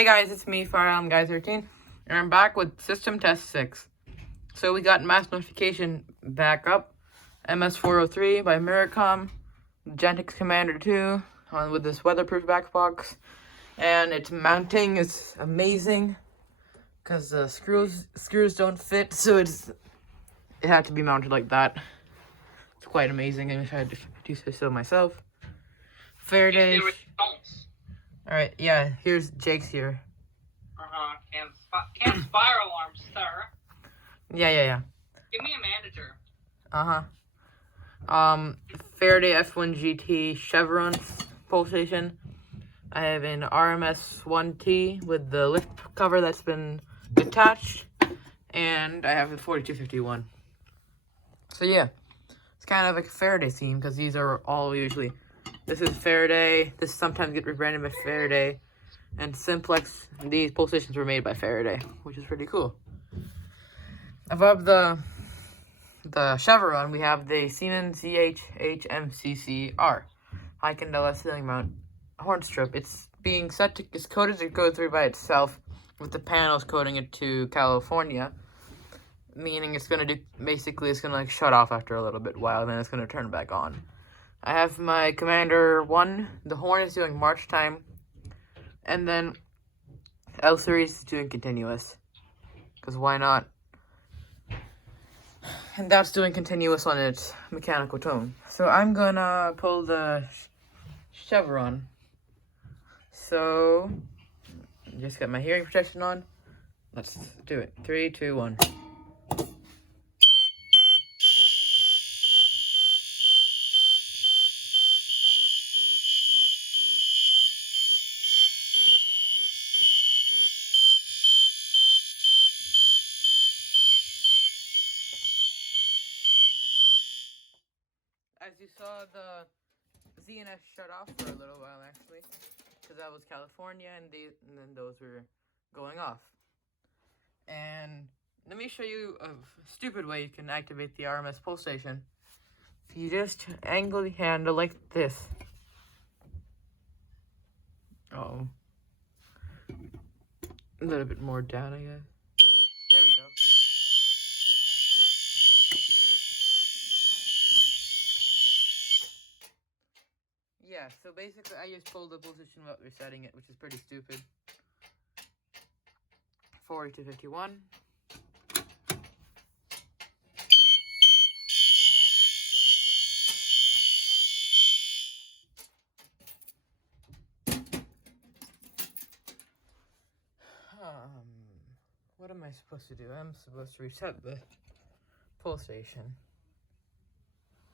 Hey guys, it's me, FireAlarmGuy13, and I'm back with System Test 6. So we got Mass Notification back up, MS403 by Miracom, Gentex Commander 2 with this weatherproof back box, and its mounting is amazing because the screws don't fit, so it had to be mounted like that. It's quite amazing. I wish I had to do so myself. Faraday. Alright, yeah, here's Jake's here. Can't fire alarm, sir. Yeah. Give me a manager. Faraday F1 GT Chevron pulsation. I have an RMS 1T with the lift cover that's been detached, and I have a 4251. So yeah, it's kind of like a Faraday theme because these are all usually. This is Faraday. This sometimes get rebranded by Faraday, and Simplex. These pulsations were made by Faraday, which is pretty cool. Above the Chevron, we have the Siemens ZH-HMCCR high candela ceiling mount horn strip. It's coated to go through by itself, with the panels coating it to California, meaning it's gonna like shut off after a little bit while, then it's gonna turn back on. I have my Commander 1. The horn is doing March time, and then L3 is doing continuous, because why not? And that's doing continuous on its mechanical tone. So I'm gonna pull the Chevron. So, just got my hearing protection on. Let's do it. 3, 2, 1. As you saw, the ZNS shut off for a little while, actually, because that was California, and then those were going off. And let me show you a stupid way you can activate the RMS pulsation. If you just angle the handle like this. Oh. A little bit more down, I guess. There we go. Yeah, so basically I just pulled the pulsation without resetting it, which is pretty stupid. 4251. What am I supposed to do? I'm supposed to reset the pulsation.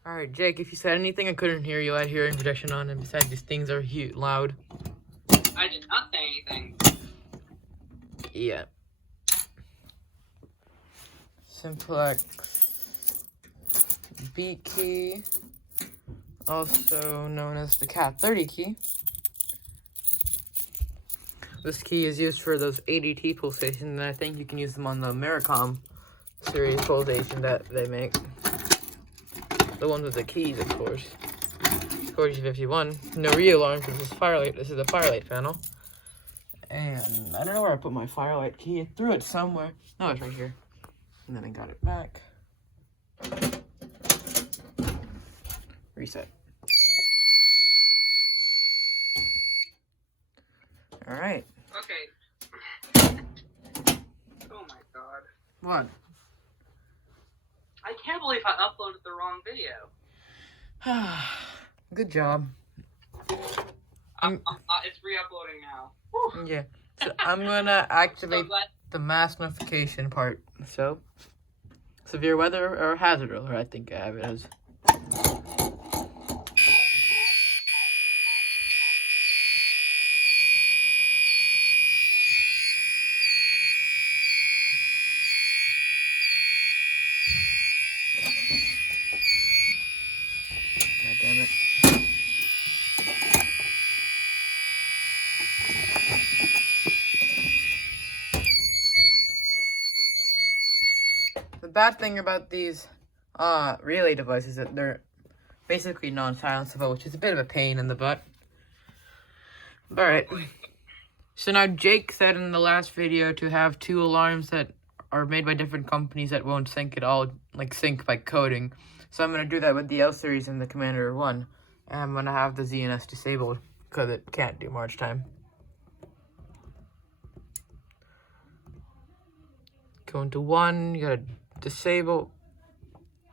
Alright, Jake, if you said anything I couldn't hear you, I had hearing protection on, and besides, these things are loud. I did not say anything. Yeah. Simplex B key, also known as the Cat 30 key. This key is used for those ADT pulsations, and I think you can use them on the Miracom series pulsation that they make. The ones with the keys, of course. 4251. No re-alarm because this is a firelight panel. And I don't know where I put my firelight key. I threw it somewhere. No, it's right here. And then I got it back. Reset. Alright. Okay. Oh my god. What? I can't believe I uploaded the wrong video. Good job. It's re-uploading now. Whew. Yeah. So I'm gonna activate the mass notification part. So, severe weather or hazard alert, I think I have it as. God damn it. The bad thing about these relay devices is that they're basically non-silenceable, which is a bit of a pain in the butt. Alright. So now Jake said in the last video to have 2 alarms that are made by different companies that won't sync at all, like sync by coding. So I'm going to do that with the L series and the Commander 1. And I'm going to have the ZNS disabled because it can't do March time. Go into 1, you gotta disable.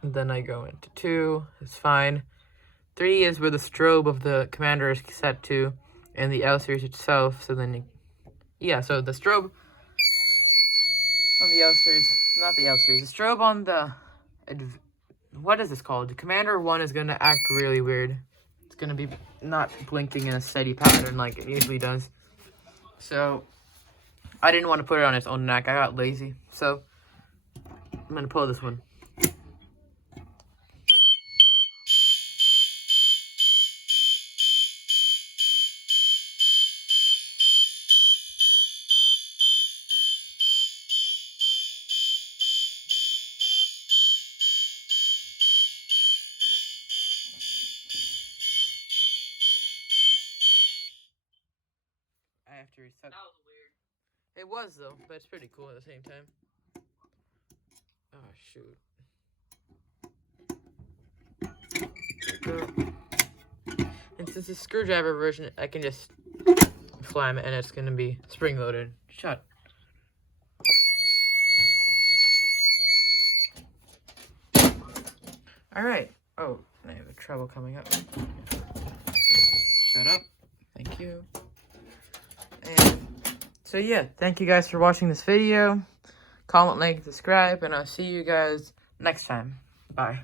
And then I go into 2, it's fine. 3 is where the strobe of the Commander is set to, and the L series itself. So then, so the strobe on the L series, not the L series, the strobe on the, what is this called? The Commander 1 is gonna act really weird. It's gonna be not blinking in a steady pattern like it usually does. So, I didn't want to put it on its own neck. I got lazy. So, I'm gonna pull this one. I have to reset. That was weird. It was though, but it's pretty cool at the same time. Oh shoot. There we go. And since it's a screwdriver version, I can just slam it and it's gonna be spring loaded. Shut. Alright. Oh, I have trouble coming up. Shut up. Thank you. And so yeah, thank you guys for watching this video. Comment, like, subscribe, and I'll see you guys next time. Bye.